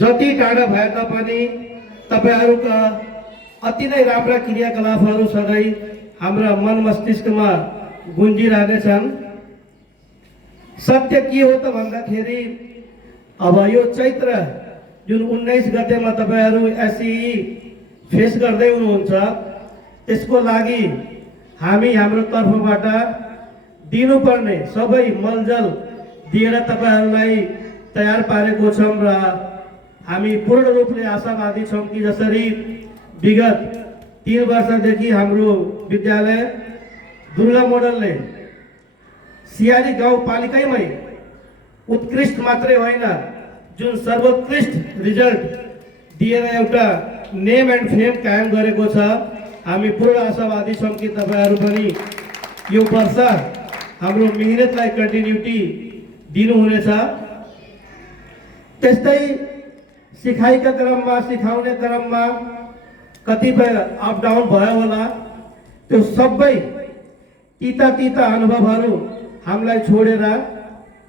जति टाढा भए तापनि तपाईहरुका अति नै राम्रा क्रियाकलापहरू सधैँ हाम्रा मन मस्तिष्कमा गुन्जिरहनेछन्। सत्य के हो त भन्दाखेरि अब यो चैत्र जुन 19 गतेमा तपाईहरु एसई फेस गर्दै हुनुहुन्छ, त्यसको लागि हामी हाम्रो तर्फबाट दिनुपर्ने सबै मलजल दिएर तपाईहरुलाई तयार पारेको छौं र हामी पूर्ण रूपले आशावादी छौं कि जसरी विगत 3 वर्षदेखि हाम्रो विद्यालय दुर्गा मोडलले सियारी गाउँपालिकामै उत्कृष्ट मात्रै होइन जुन सर्वोत्कृष्ट रिजल्ट दिएर एउटा नेम एन्ड फेम कायम गरेको छ। हामी पूर्ण आशावादी छौं कि तपाईहरु पनि यो वर्ष हाम्रो मेहनतलाई कन्टिन्युटी दिनुहुनेछ। त्यस्तै सिकाइका क्रममा सिकाउने क्रममा कतिपय अप डाउन भयो होला, त्यो सबै तीता तीता अनुभवहरू हामीलाई छोडेर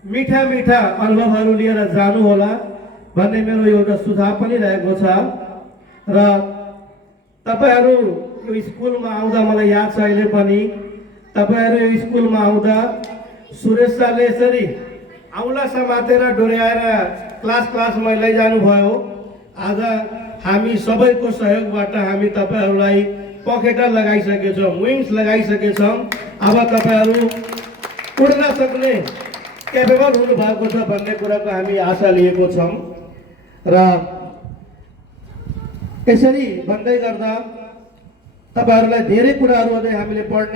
मीठा मीठा अनुभवहरू लिएर जानु होला भन्ने मेरो एउटा सुझाव पनि रहेको छ। र तपाईहरु यो स्कुलमा आउँदा मलाई याद छ अहिले पनि तपाईहरु यो स्कुलमा आउँदा सुरेश सरले यसरी औला समातेर डोर्याएर क्लासमा लैजानु भयो। आज हामी सबैको सहयोगबाट हामी तपाईहरुलाई पखेटा लगाइसकेछौं, विङ्स लगाइसकेछौं। अब तपाईहरु उड्न सक्ने क्यापेबल हुनु भएको छ भन्ने कुराको हामी आशा लिएको छौं। र यसरी भन्दै गर्दा तपाईहरुलाई धेरै कुराहरू अझै हामीले पढ्न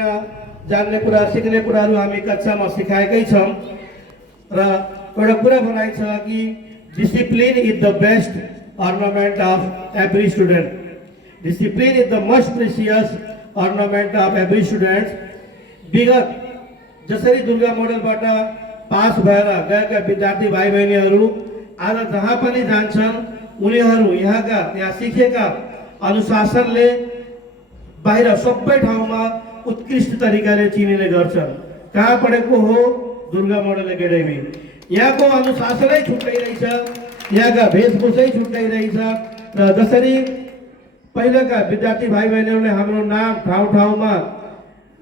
जान्ने कुरा सिक्ने कुराहरू हामी कक्षामा सिकाएकै छौं। र एउटा कुरा भनाइ छ कि discipline is the best ornament of every student. Discipline is the most precious ornament of every student. विगत जसरी दुर्गा मोडलबाट पास भएर गएका विद्यार्थी भाइ बहिनीहरू आज जहाँ पनि जान्छन् उनीहरू यहाँ सिकेका अनुशासनले बाहिर सबै ठाउँमा उत्कृष्ट तरिकाले चिनिने गर्छन्। कहाँ पढेको हो? Durga model academy. यहाँको अनुशासनै छुट्टै रहेछ, यहाँका वेशभूषै छुट्टै रहेछ। र जसरी पहिलाका विद्यार्थी भाइ बहिनीहरूले हाम्रो नाम ठाउँ ठाउँमा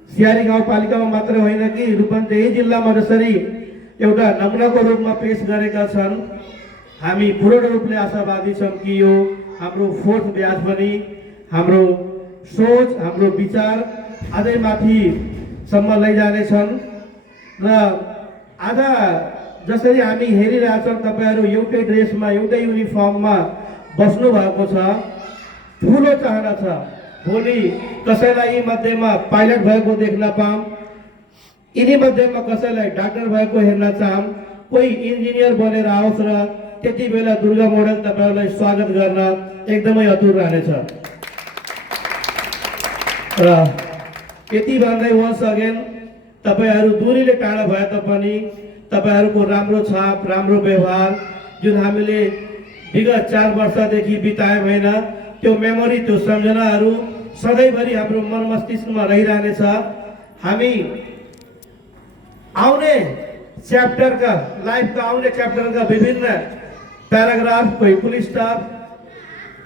सियारी गाउँपालिकामा मात्र होइन कि रूपन्देही जिल्लामा जसरी एउटा नमुनाको रूपमा पेश गरेका छन्, हामी पूर्ण रूपले आशावादी छौं कि यो हाम्रो 4th ब्याच पनि हाम्रो सोच हाम्रो विचार अझै माथिसम्म लैजानेछन्। र आज जसरी हामी हेरिरहेछौं तपाईहरु एउटै ड्रेसमा एउटै युनिफर्ममा बस्नु भएको छ, ठूलो चाहना छ भोलि कसैलाई यी मध्येमा पाइलट भएको देख्न पाऊँ, यिनी मध्येमा कसैलाई डाक्टर भएको हेर्न चाहौं, कोही इन्जिनियर बनेर आओस् र त्यति बेला दुर्गा मोडल तपाईहरुलाई स्वागत गर्न एकदमै अतुर रहनेछ। र यति भन्दै वन्स अगेन तपाईहरु दूरीले टाढा भए तापनि तपाईहरुको राम्रो छाप राम्रो व्यवहार जुन हामीले विगत 4 वर्षदेखि बितायौं हैन, त्यो मेमोरी त्यो सम्झनाहरू सधैँभरि हाम्रो मन मस्तिष्कमा रहिरहनेछ। हामी आउने च्याप्टरका लाइफका आउने च्याप्टरका विभिन्न प्याराग्राफ कोही पुलिस स्टाफ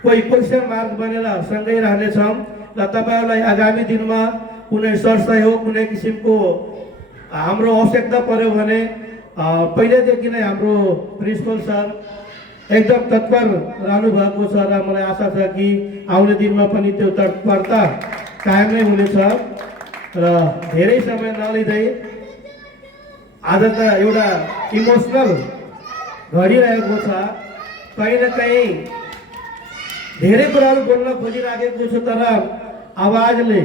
कोही क्वेसन मार्क बनेर सँगै रहनेछौँ। र तपाईहरुलाई आगामी दिनमा कुनै सरसहयोग कुनै किसिमको हाम्रो आवश्यकता पर्यो भने पहिलेदेखि नै हाम्रो प्रिन्सिपल सर एकदम तत्पर रहनु भएको छ र मलाई आशा छ कि आउने दिनमा पनि त्यो तत्परता कायम नै हुनेछ। र धेरै समय नलिँदै आज त एउटा इमोसनल घडी रहेको छ, कहीँ न कहीँ धेरै कुराहरू बोल्न खोजिराखेको छु तर आवाजले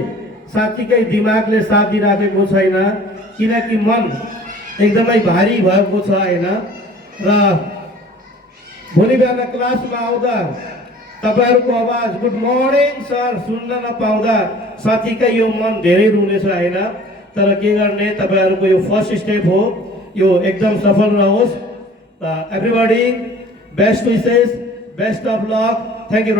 साथीकै दिमागले साथ दिइराखेको छैन किनकि मन एकदमै भारी भएको छ हैन। र भोलि बिहान क्लासमा आउँदा तपाईहरुको आवाज गुड मर्निङ सर सुन्न नपाउँदा साथीकै यो मन धेरै रुनेछ हैन। तर के गर्ने तपाईहरुको यो फर्स्ट स्टेप हो, यो एकदम सफल रहोस्। Everybody best wishes, best of lock, thank you.